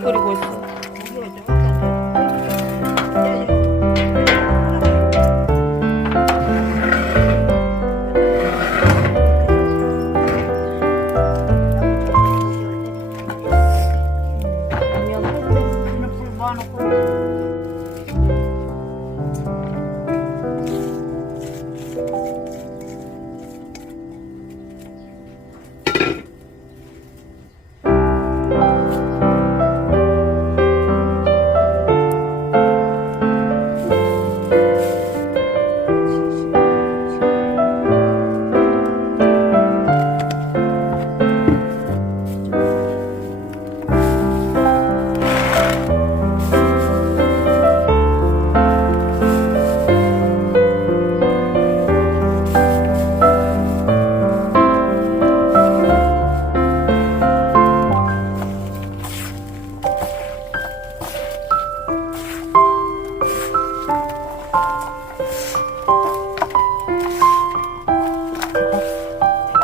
뭘 끓이고 있어?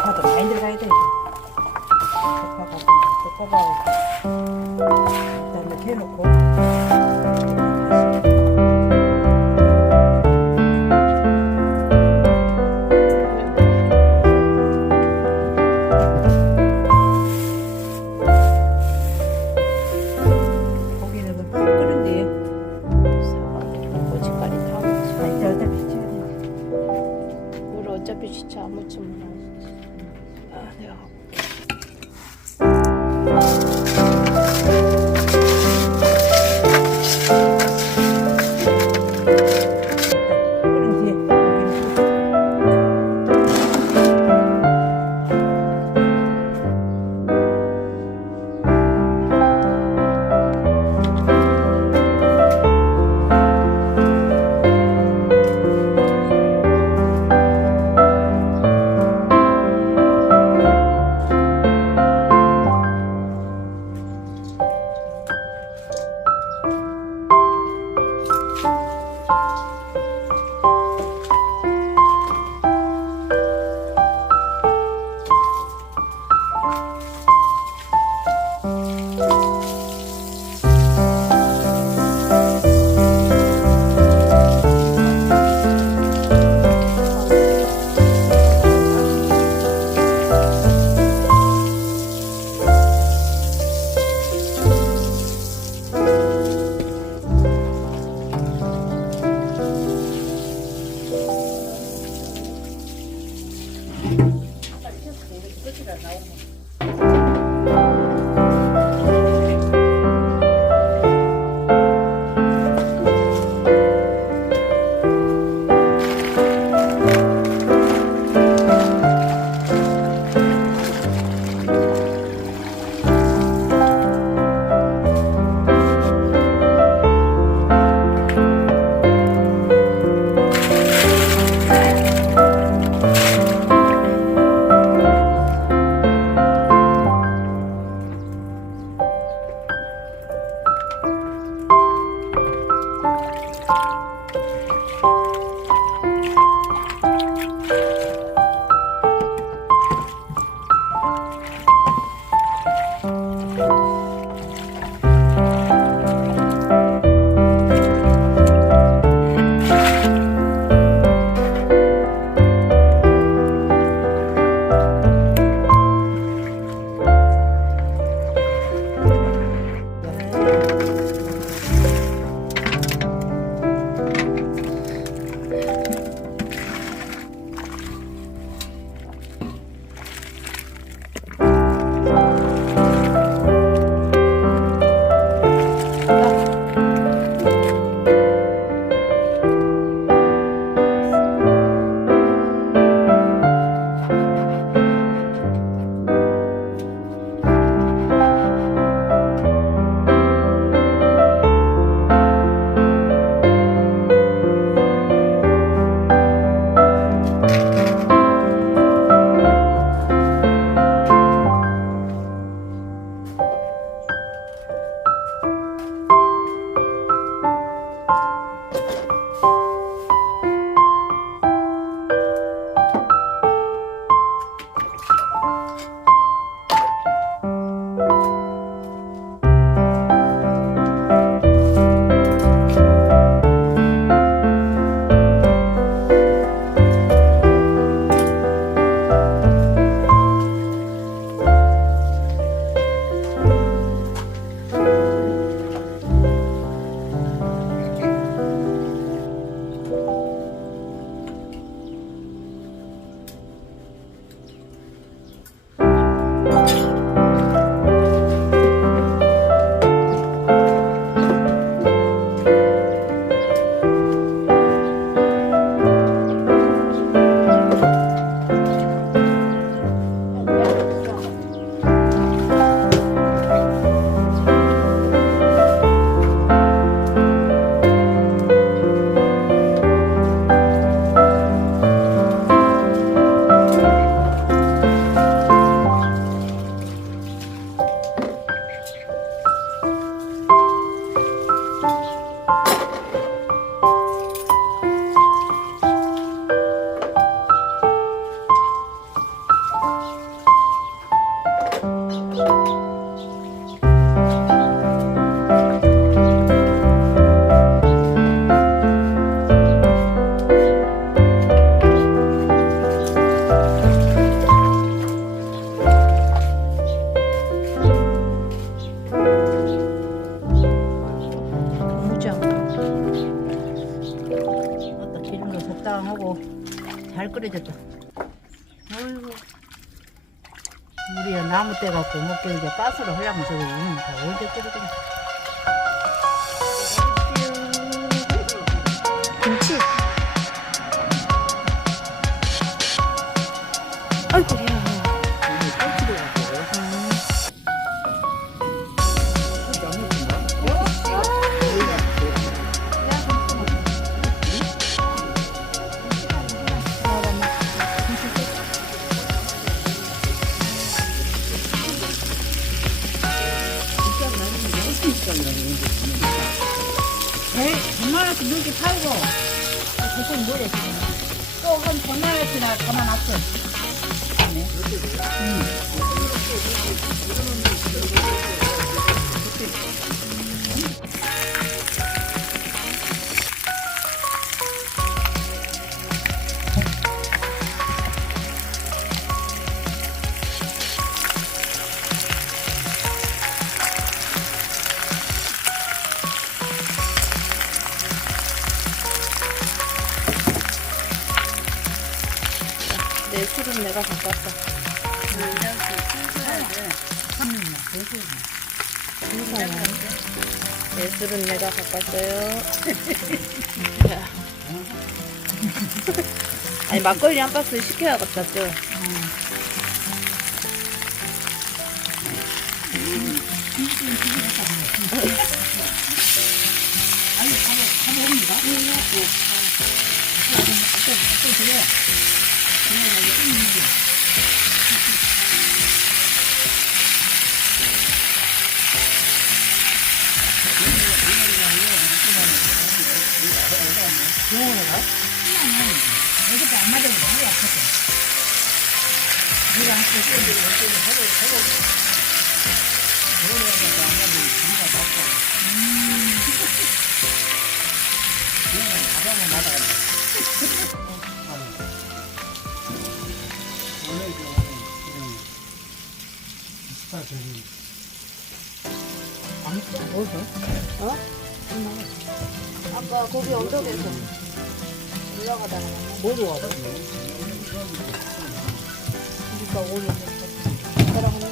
대파도 많이 들어가야 돼. 대파가 일단 이렇게 해놓고 고기는 끓은 뒤에 고춧가루 다 묻지. 이제 어차피 치워야 돼. 물 어차피 진짜 안 묻히면 맛있지. 아, 내가 끓은 뒤에 고기는 국물도 적당하고 잘 끓여졌다. 아이고. 우리야 나무 떼 갖고 먹게 이제 가스로 하려면 저거 이놈 다 언제 끓이겠냐. 김치. 아이고, 야. 얼마나씩 물기 팔고 무슨 뭐래 지금 또한 얼마나씩이나 담아놨어. 내 술은 내가 바꿨어. 내 술은 내가 바꿨어요. 아니, 막걸리 한 박스 시켜야겠다, 또. 이것도 안 맞아도 너무 약하죠. 네가 한번 어? 아까 거기 언덕에서 올라가다가 만났어. 뭐로 와봐? 그러니까 올라갔어. 따라가는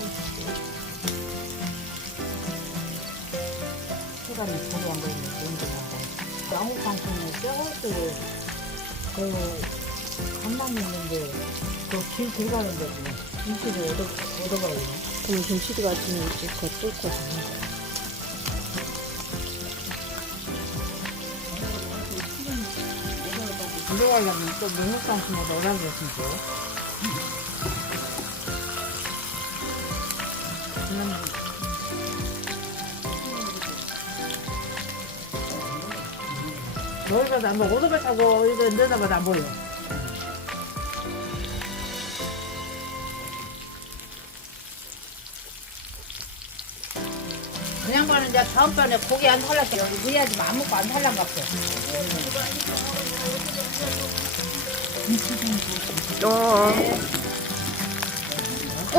시간이 저도 안 걸리는 뭔지 나고 나무 방송에 뼈가지고 간만 있는데 그길 들어가는데 김치를 얻어가야 되나? 그럼 김치도 같으면 이제 그거 뚫고 가는 거야. 들어가려면 또 명목 방송보다 얼마나 됐는지. 너희가 안 보고 오토바이 타고 이거 내다봐도 안 보여. 그냥 가는 이제 다음번에 고기 안 살랐어. 여기 해야지 안 먹고 안 살란 갑어.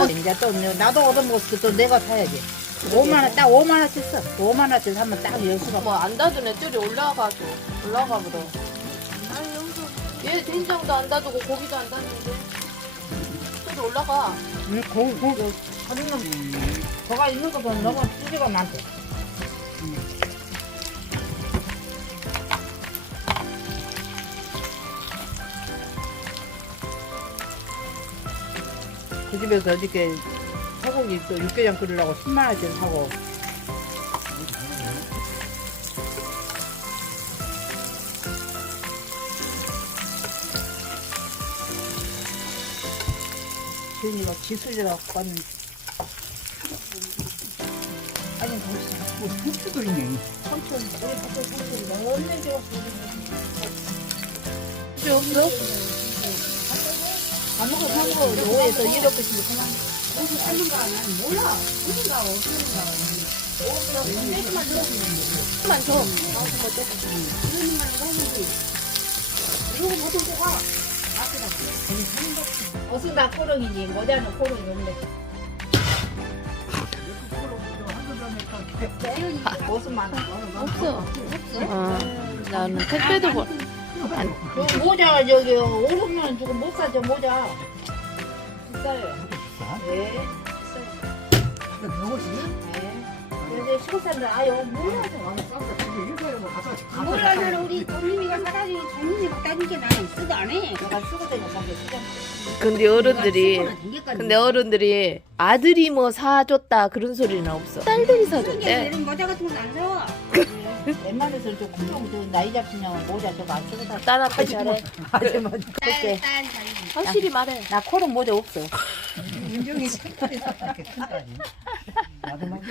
이제 또 나도 얻어먹었을 또 내가 사야지. 5만 원, 딱 5만 원씩 써. 5만 원씩 사면 딱 열수가. 뭐 안 닫은 애들이 올라가 보다. 아니 여기서 얘 된장도 안 닫고 고기도 안 닫는데 저기 올라가. 응, 고기 사리는 거가 있는 것보다 너무 찌개가 많대. 그 집에서 어저께 소고기 또 육개장 끓이려고 10만 원씩 사고. 지은이가 지수지라고 갔는데. 아니, 뭐, 후추 그리네. 삼촌, 우리 밖에 삼촌이가 언제 제가 필요 없어? 아무거 사먹어. 오해서 이렇게 지금 그냥. 무슨 삶은가 안 하는 몰라. 무슨가 어떻게인가. 만 들었는데. 만 줘. 그런 말을 하는지. 이거 모두 가. 어순다 코롱이지. 모자는 코롱이 없네. 대연이 50만 원. 없어. 나는 택배도 저 모자 저기 500만 원 주고 못 사죠 모자. 비싸요. 비싸? 네. 이것이? 네. 그래서 시골 사람들 아유 몰라서. 몰라서 우리 동민이가 사가지고 동민이가 따지게 나는 쓰도 안 해. 내가 시골 다니는 사람들 쓰잖아. 근데 어른들이 아들이 뭐 사줬다 그런 소리는 없어. 딸들이 사줬대. 이런 모자 같은 건 안 사와. 웬만해서 저 공룡 저 나이 잡히냐고 모자 저거 안 쓰고 다. 딸 앞에 잘해. 아주 뭐 그렇게 딸 자리. 확실히 말해. 나 코는 모자 없어. 인정이 큰 딸이 큰 딸이. 나도 막